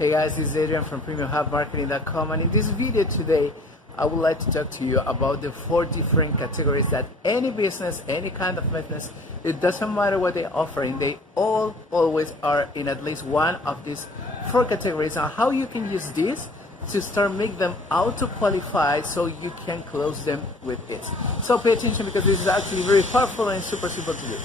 Hey guys, this is Adrian from PremiumHubMarketing.com, and in this video today I would like to talk to you about the 4 different categories that any business, any kind of business, it doesn't matter what they're offering, they all always are in at least one of these 4 categories, and how you can use this to start make them auto-qualify so you can close them with it. So pay attention, because this is actually very powerful and super simple to do.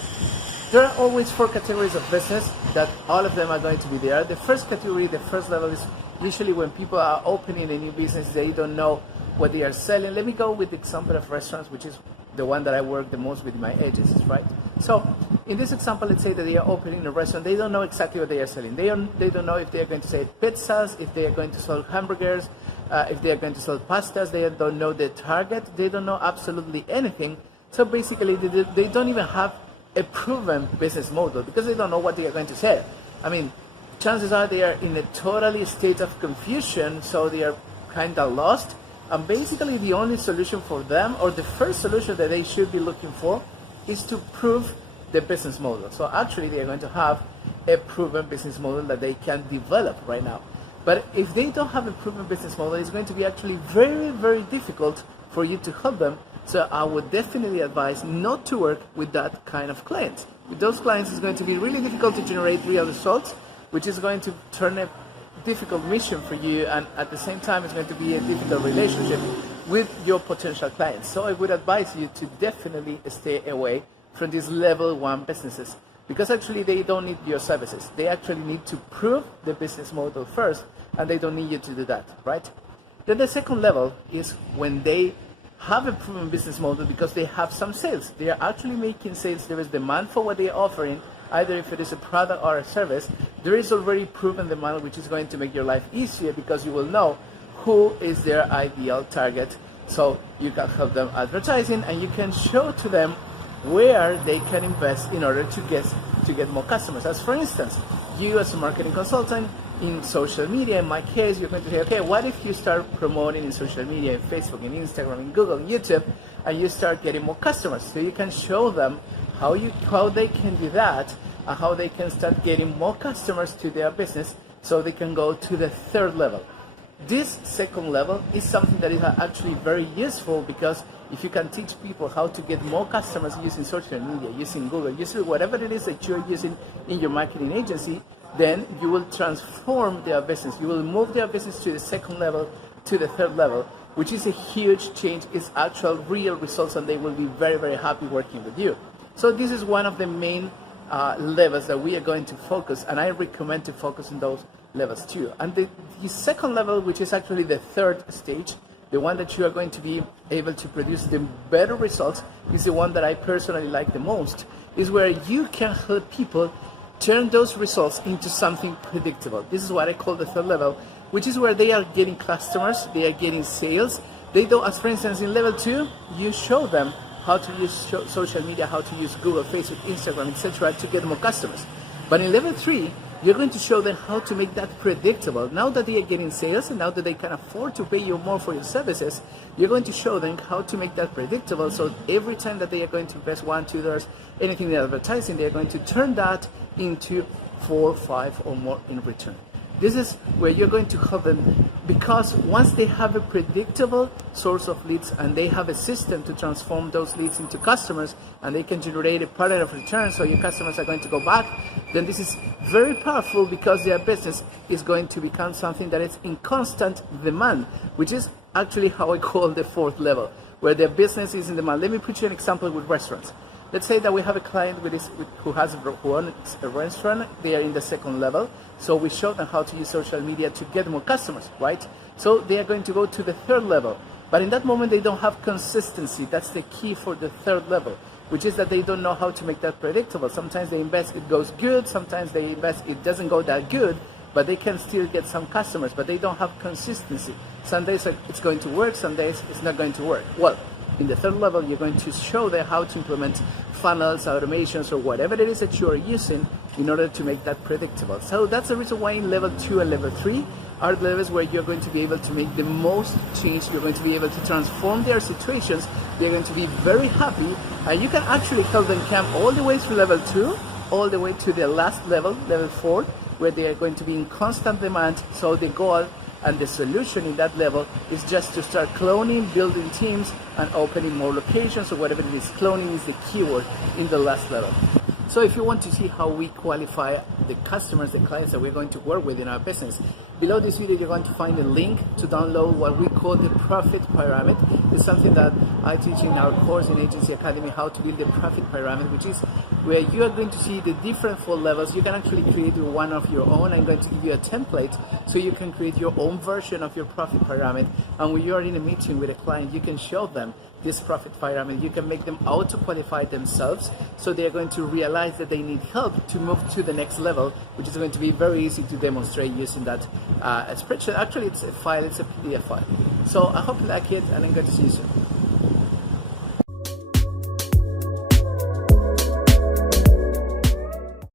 There are always 4 categories of business that all of them are going to be there. The first category, the first level, is usually when people are opening a new business, they don't know what they are selling. Let me go with the example of restaurants, which is the one that I work the most with my agencies, right? So in this example, let's say that they are opening a restaurant. They don't know exactly what they are selling. They don't know if they are going to sell pizzas, if they are going to sell hamburgers, if they are going to sell pastas. They don't know the target. They don't know absolutely anything. So basically, they don't even have a proven business model, because they don't know what they are going to sell. I mean, chances are they are in a totally state of confusion, so they are kind of lost. And basically the only solution for them, or the first solution that they should be looking for, is to prove the business model. So actually they are going to have a proven business model that they can develop right now. But if they don't have a proven business model, it's going to be actually very, very difficult for you to help them. So I would definitely advise not to work with that kind of clients. With those clients, it's going to be really difficult to generate real results, which is going to turn a difficult mission for you, and at the same time it's going to be a difficult relationship with your potential clients. So I would advise you to definitely stay away from these level 1 businesses, because actually they don't need your services. They actually need to prove the business model first, and they don't need you to do that, right? Then the second level is when they have a proven business model because they have some sales. They are actually making sales. There is demand for what they are offering, either if it is a product or a service. There is already proven demand, which is going to make your life easier, because you will know who is their ideal target. So you can help them advertising, and you can show to them where they can invest in order to get more customers. As for instance, you as a marketing consultant in social media, in my case, you're going to say, okay, what if you start promoting in social media, in Facebook, in Instagram, in Google, in YouTube, and you start getting more customers? So you can show them how they can do that, and how they can start getting more customers to their business, so they can go to the third level. This second level is something that is actually very useful, because if you can teach people how to get more customers using social media, using Google, using whatever it is that you're using in your marketing agency, then you will transform their business. You will move their business to the second level, to the third level, which is a huge change. It's actual real results, and they will be very, very happy working with you. So this is one of the main levels that we are going to focus, and I recommend to focus on those levels too. And the second level, which is actually the third stage, the one that you are going to be able to produce the better results, is the one that I personally like the most, is where you can help people turn those results into something predictable. This is what I call the third level, which is where they are getting customers, they are getting sales. They don't, as for instance, in level 2, you show them how to use social media, how to use Google, Facebook, Instagram, etc. to get more customers. But in level 3, you're going to show them how to make that predictable. Now that they are getting sales, and now that they can afford to pay you more for your services, you're going to show them how to make that predictable. So every time that they are going to invest $1, $2, anything in advertising, they are going to turn that into 4, 5 or more in return. This is where you're going to help them, because once they have a predictable source of leads, and they have a system to transform those leads into customers, and they can generate a pattern of return, so your customers are going to go back, then this is very powerful, because their business is going to become something that is in constant demand, which is actually how I call the 4th level, where their business is in demand. Let me put you an example with restaurants. Let's say that we have a client who owns a restaurant. They are in the second level. So we show them how to use social media to get more customers, right? So they are going to go to the third level. But in that moment, they don't have consistency. That's the key for the third level, which is that they don't know how to make that predictable. Sometimes they invest, it goes good. Sometimes they invest, it doesn't go that good, but they can still get some customers, but they don't have consistency. Some days it's going to work, some days it's not going to work. Well, in the third level, you're going to show them how to implement funnels, automations, or whatever it is that you are using in order to make that predictable. So that's the reason why in level 2 and level 3 are the levels where you're going to be able to make the most change. You're going to be able to transform their situations. They're going to be very happy, and you can actually help them come all the way through level 2, all the way to the last level, level 4, where they are going to be in constant demand. So the goal and the solution in that level is just to start cloning, building teams, and opening more locations or whatever it is. Cloning is the keyword in the last level. So if you want to see how we qualify the customers, the clients that we're going to work with in our business, below this video you're going to find a link to download what we call the profit pyramid. It's something that I teach in our course in Agency Academy, how to build the profit pyramid, which is where you are going to see the different 4 levels. You can actually create one of your own. I'm going to give you a template so you can create your own version of your profit pyramid. And when you are in a meeting with a client, you can show them this profit pyramid. You can make them auto-qualify themselves, so they're going to realize that they need help to move to the next level, which is going to be very easy to demonstrate using that spreadsheet. Actually, it's a file, it's a PDF file. So I hope you like it, and I'm going to see you soon.